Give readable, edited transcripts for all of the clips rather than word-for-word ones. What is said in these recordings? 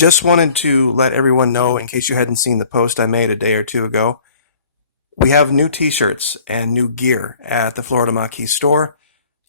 Just wanted to let everyone know, in case you hadn't seen the post I made a day or two ago, we have new t-shirts and new gear at the Florida Maquis store.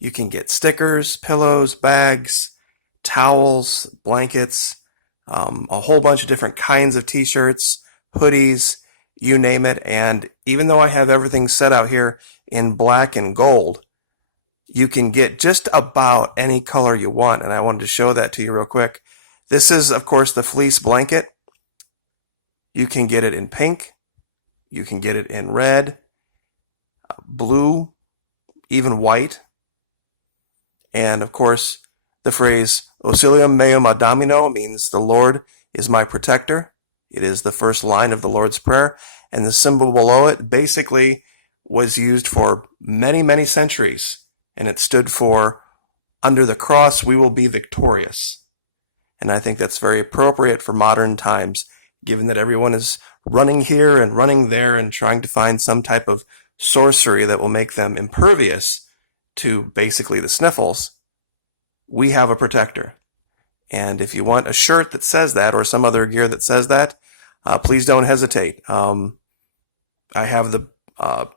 You can get stickers, pillows, bags, towels, blankets, a whole bunch of different kinds of t-shirts, hoodies, you name it. And even though I have everything set out here in black and gold, you can get just about any color you want. And I wanted to show that to you real quick. This is, of course, the fleece blanket. You can get it in pink. You can get it in red, blue, even white. And, of course, the phrase Auxilium meum ad Domino means the Lord is my protector. It is the first line of the Lord's Prayer. And the symbol below it basically was used for many, many centuries. And it stood for, under the cross we will be victorious. And I think that's very appropriate for modern times, given that everyone is running here and running there and trying to find some type of sorcery that will make them impervious to basically the sniffles. We have a protector. And if you want a shirt that says that or some other gear that says that, please don't hesitate. I have the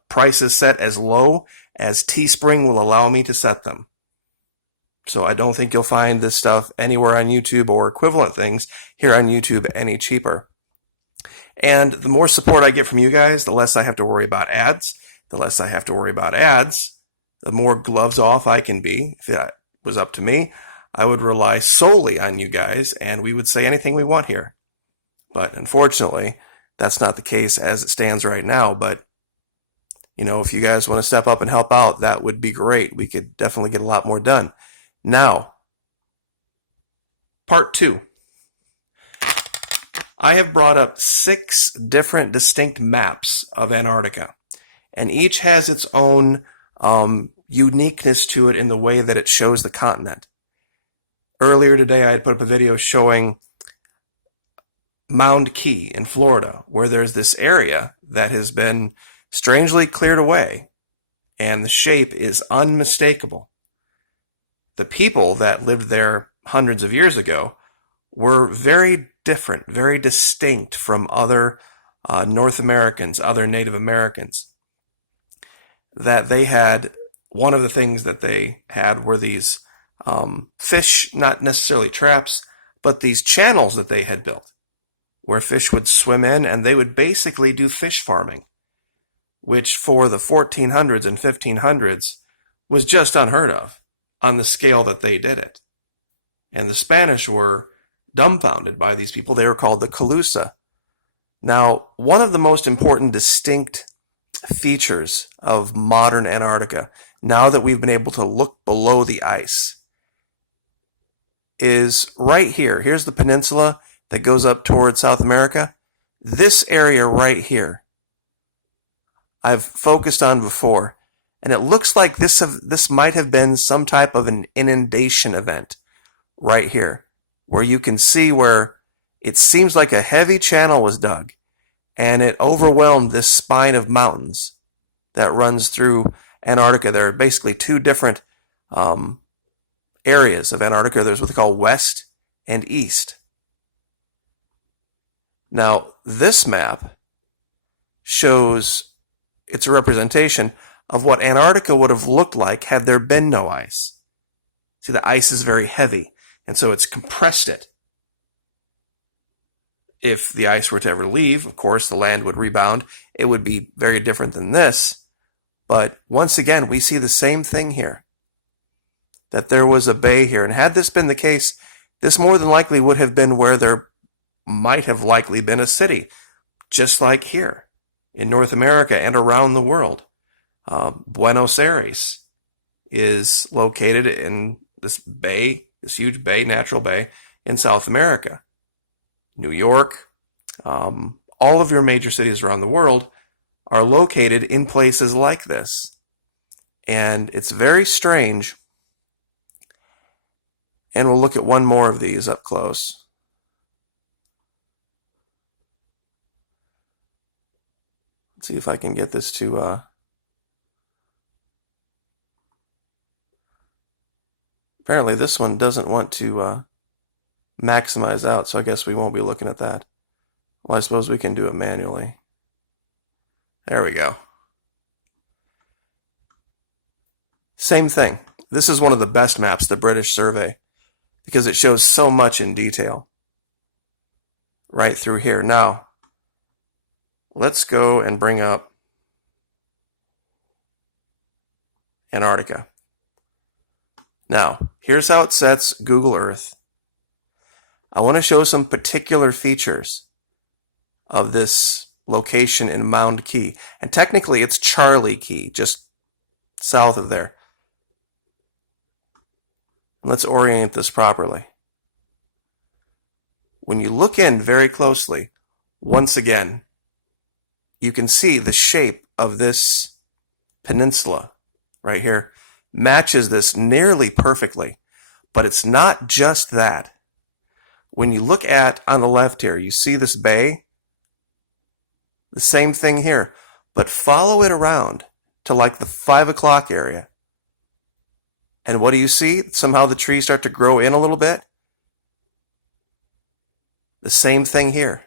prices set as low as Teespring will allow me to set them. So I don't think you'll find this stuff anywhere on YouTube or equivalent things here on YouTube any cheaper. And the more support I get from you guys, the less I have to worry about ads. The less I have to worry about ads, the more gloves off I can be. If it was up to me, I would rely solely on you guys and we would say anything we want here. But unfortunately, that's not the case as it stands right now. But, you know, if you guys want to step up and help out, that would be great. We could definitely get a lot more done. Now, part 2. I have brought up 6 different distinct maps of Antarctica, and each has its own uniqueness to it in the way that it shows the continent. Earlier today, I had put up a video showing Mound Key in Florida, where there's this area that has been strangely cleared away, and the shape is unmistakable. The people that lived there hundreds of years ago were very different, very distinct from other North Americans, other Native Americans. That they had, one of the things that they had were these fish, not necessarily traps, but these channels that they had built, where fish would swim in, and they would basically do fish farming, which for the 1400s and 1500s was just unheard of on the scale that they did it. And the Spanish were dumbfounded by these people. They were called the Calusa. Now, one of the most important distinct features of modern Antarctica, now that we've been able to look below the ice, is right here. Here's the peninsula that goes up towards South America. This area right here, I've focused on before, and it looks like this might have been some type of an inundation event right here, where you can see where it seems like a heavy channel was dug, and it overwhelmed this spine of mountains that runs through Antarctica. There are basically 2 different areas of Antarctica. There's what they call west and east. Now, this map shows, it's a representation of what Antarctica would have looked like had there been no ice. See, the ice is very heavy, and so it's compressed it. If the ice were to ever leave, of course, the land would rebound. It would be very different than this. But once again, we see the same thing here, that there was a bay here. And had this been the case, this more than likely would have been where there might have likely been a city, just like here in North America and around the world. Buenos Aires is located in this bay, this huge bay, natural bay in South America. New York, all of your major cities around the world are located in places like this. And it's very strange. And we'll look at one more of these up close. Let's see if I can get this to apparently this one doesn't want to maximize out, so I guess we won't be looking at that. Well, I suppose we can do it manually. There we go. Same thing. This is one of the best maps, the British survey, because it shows so much in detail right through here. Now, let's go and bring up Antarctica. Now, here's how it sets Google Earth. I want to show some particular features of this location in Mound Key. And technically, it's Charlie Key, just south of there. Let's orient this properly. When you look in very closely, once again, you can see the shape of this peninsula right here matches this nearly perfectly. But it's not just that. When you look at, on the left here, you see this bay? The same thing here. But follow it around to like the 5 o'clock area. And what do you see? Somehow the trees start to grow in a little bit. The same thing here.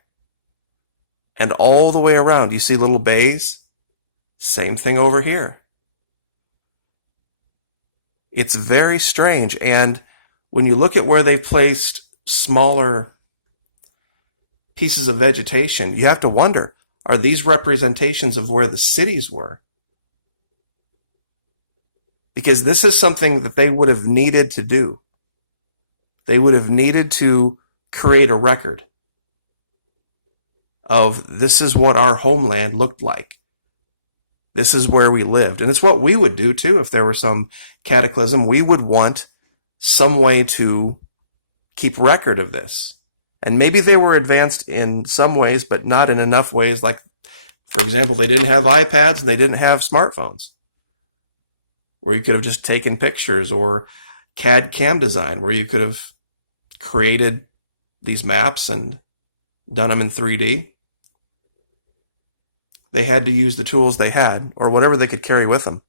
And all the way around, you see little bays? Same thing over here. It's very strange. And when you look at where they've placed smaller pieces of vegetation, you have to wonder, are these representations of where the cities were? Because this is something that they would have needed to do. They would have needed to create a record of this is what our homeland looked like. This is where we lived. And it's what we would do too if there were some cataclysm. We would want some way to keep record of this. And maybe they were advanced in some ways, but not in enough ways. Like, for example, they didn't have iPads and they didn't have smartphones, where you could have just taken pictures, or CAD CAM design, where you could have created these maps and done them in 3D. They had to use the tools they had, or whatever they could carry with them.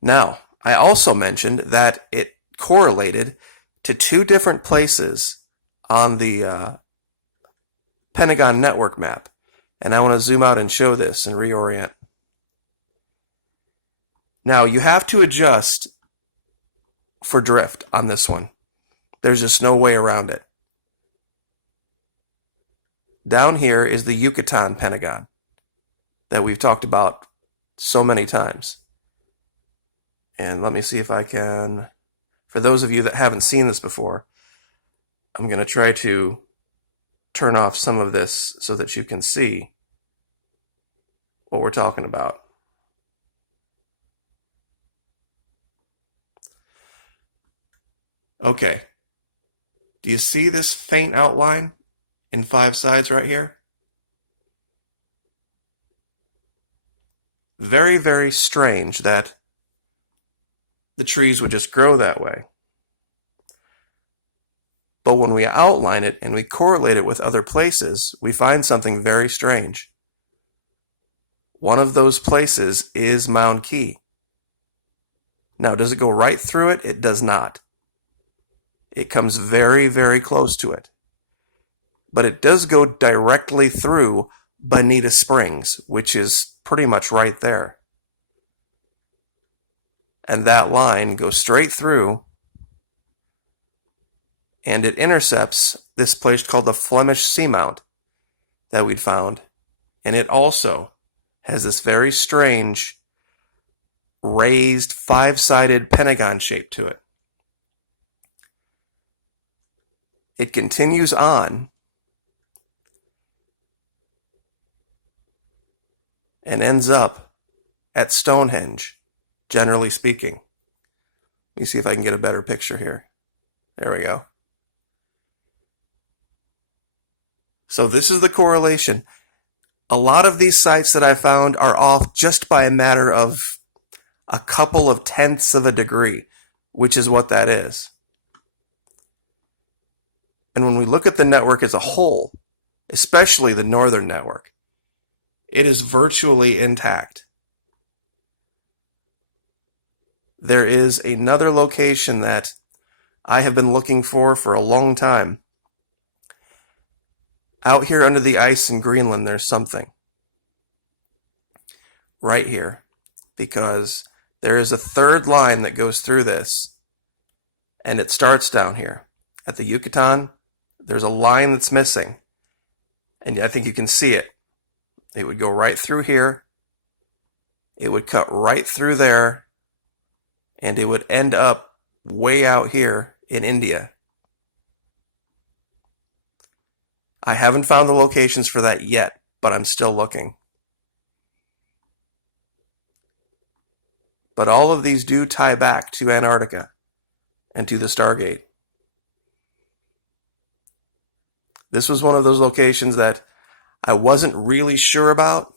Now, I also mentioned that it correlated to 2 different places on the Pentagon network map. And I want to zoom out and show this and reorient. Now, you have to adjust for drift on this one. There's just no way around it. Down here is the Yucatan Pentagon that we've talked about so many times. And let me see if I can, for those of you that haven't seen this before, I'm going to try to turn off some of this so that you can see what we're talking about. Okay. Do you see this faint outline in 5 sides right here? Very, very strange that the trees would just grow that way. But when we outline it and we correlate it with other places, we find something very strange. One of those places is Mound Key. Now, does it go right through it? It does not. It comes very, very close to it. But it does go directly through Bonita Springs, which is pretty much right there. And that line goes straight through, and it intercepts this place called the Flemish Seamount that we'd found. And it also has this very strange raised 5-sided pentagon shape to it. It continues on and ends up at Stonehenge, generally speaking. Let me see if I can get a better picture here. There we go. So this is the correlation. A lot of these sites that I found are off just by a matter of a couple of tenths of a degree, which is what that is. And when we look at the network as a whole, especially the northern network, it is virtually intact. There is another location that I have been looking for a long time. Out here under the ice in Greenland, there's something. Right here. Because there is a third line that goes through this, and it starts down here. At the Yucatan, there's a line that's missing, and I think you can see it. It would go right through here, it would cut right through there, and it would end up way out here in India. I haven't found the locations for that yet, but I'm still looking. But all of these do tie back to Antarctica and to the Stargate. This was one of those locations that I wasn't really sure about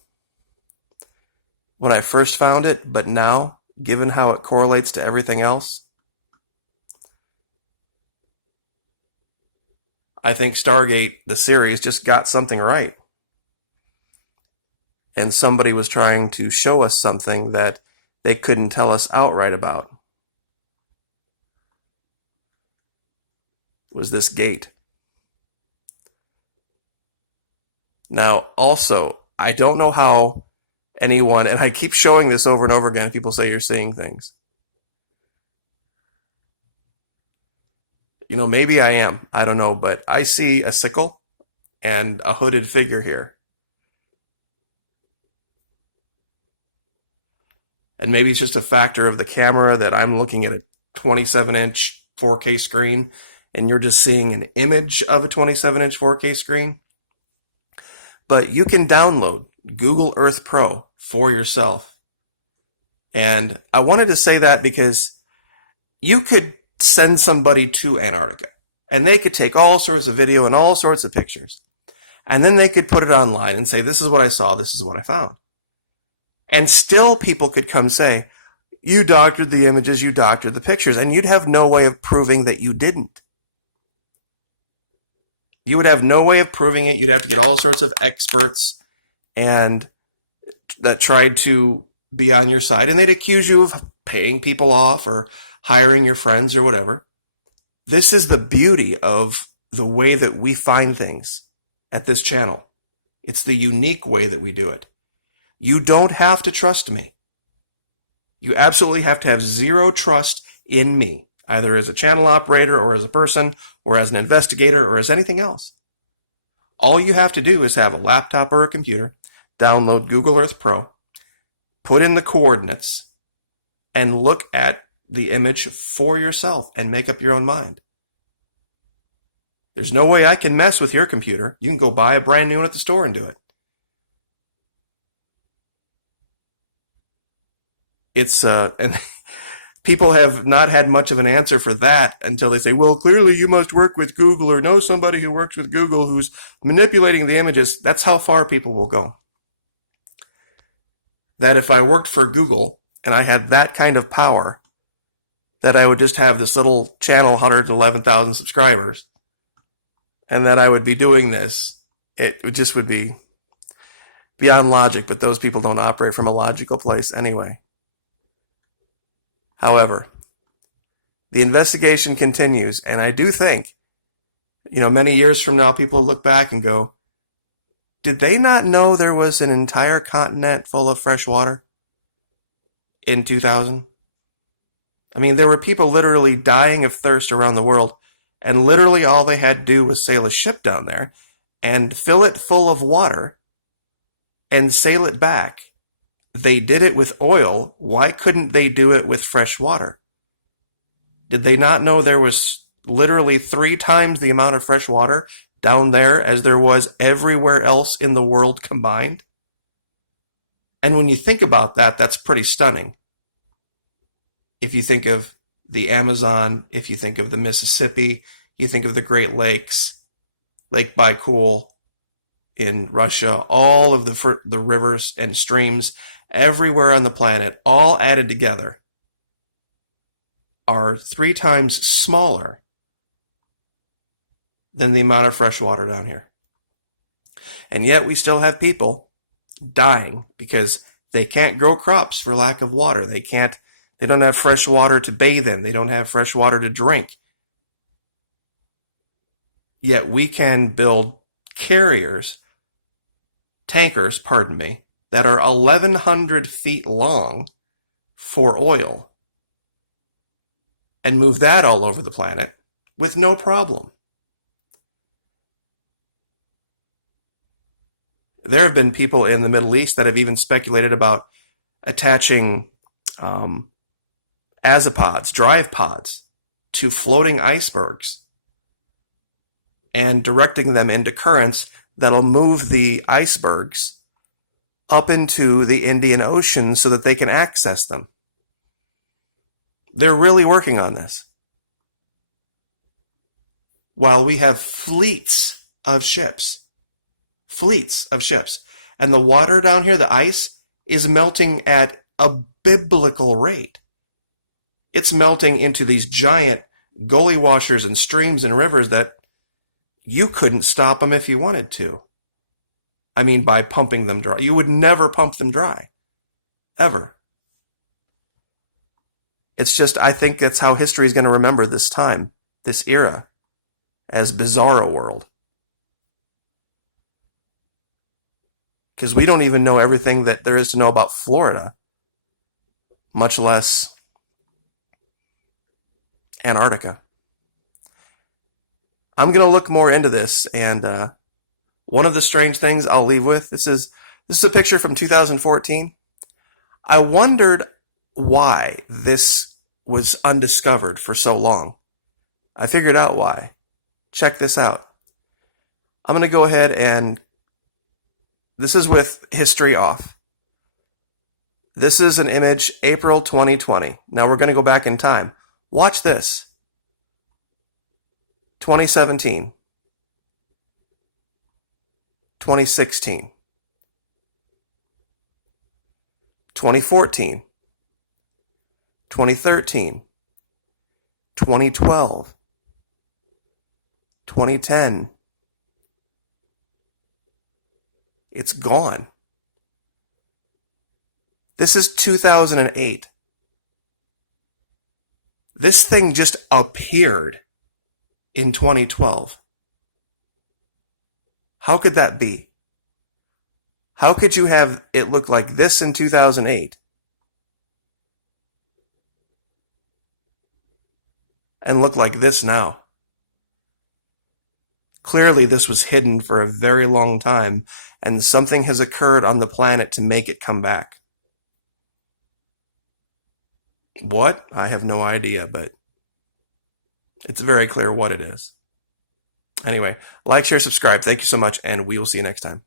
when I first found it, but now, given how it correlates to everything else, I think Stargate, the series, just got something right. And somebody was trying to show us something that they couldn't tell us outright about. It was this gate. Now, also, I don't know how anyone, and I keep showing this over and over again, and people say you're seeing things. You know, maybe I am. I don't know, but I see a sickle and a hooded figure here. And maybe it's just a factor of the camera that I'm looking at a 27-inch 4K screen, and you're just seeing an image of a 27-inch 4K screen. But you can download Google Earth Pro for yourself. And I wanted to say that because you could send somebody to Antarctica, and they could take all sorts of video and all sorts of pictures. And then they could put it online and say, this is what I saw, this is what I found. And still people could come say, you doctored the images, you doctored the pictures, and you'd have no way of proving that you didn't. You would have no way of proving it. You'd have to get all sorts of experts and that tried to be on your side, and they'd accuse you of paying people off or hiring your friends or whatever. This is the beauty of the way that we find things at this channel. It's the unique way that we do it. You don't have to trust me. You absolutely have to have zero trust in me, either as a channel operator or as a person or as an investigator or as anything else. All you have to do is have a laptop or a computer, download Google Earth Pro, put in the coordinates, and look at the image for yourself and make up your own mind. There's no way I can mess with your computer. You can go buy a brand new one at the store and do it. And people have not had much of an answer for that until they say, well, clearly you must work with Google or know somebody who works with Google who's manipulating the images. That's how far people will go. That if I worked for Google and I had that kind of power, that I would just have this little channel, 111,000 subscribers, and that I would be doing this. It would be beyond logic, but those people don't operate from a logical place anyway. However, the investigation continues, and I do think, many years from now, people will look back and go, did they not know there was an entire continent full of fresh water in 2000? I mean, there were people literally dying of thirst around the world, and literally all they had to do was sail a ship down there and fill it full of water and sail it back. They did it with oil. Why couldn't they do it with fresh water? Did they not know there was literally 3 times the amount of fresh water down there as there was everywhere else in the world combined? And when you think about that, that's pretty stunning. If you think of the Amazon, if you think of the Mississippi, you think of the Great Lakes, Lake Baikal in Russia, all of the rivers and streams everywhere on the planet, all added together, are 3 times smaller than the amount of fresh water down here. And yet we still have people dying because they can't grow crops for lack of water. They don't have fresh water to bathe in. They don't have fresh water to drink. Yet we can build carriers, tankers, pardon me, that are 1,100 feet long for oil and move that all over the planet with no problem. There have been people in the Middle East that have even speculated about attaching um, azipods, drive pods, to floating icebergs and directing them into currents that'll move the icebergs up into the Indian Ocean so that they can access them. They're really working on this. While we have fleets of ships, and the water down here, the ice, is melting at a biblical rate. It's melting into these giant gully washers and streams and rivers that you couldn't stop them if you wanted to. I mean, by pumping them dry. You would never pump them dry. Ever. It's just, I think that's how history is going to remember this time, this era, as Bizarro World. Because we don't even know everything that there is to know about Florida, much less Antarctica. I'm going to look more into this, and one of the strange things I'll leave with, this is a picture from 2014. I wondered why this was undiscovered for so long. I figured out why. Check this out. I'm going to go ahead and this is with history off. This is an image, April 2020. Now we're going to go back in time. Watch this. 2017. 2016. 2014. 2013. 2012. 2010. It's gone. This is 2008. This thing just appeared in 2012. How could that be? How could you have it look like this in 2008 and look like this now? Clearly, this was hidden for a very long time, and something has occurred on the planet to make it come back. What? I have no idea, but it's very clear what it is. Anyway, like, share, subscribe. Thank you so much, and we will see you next time.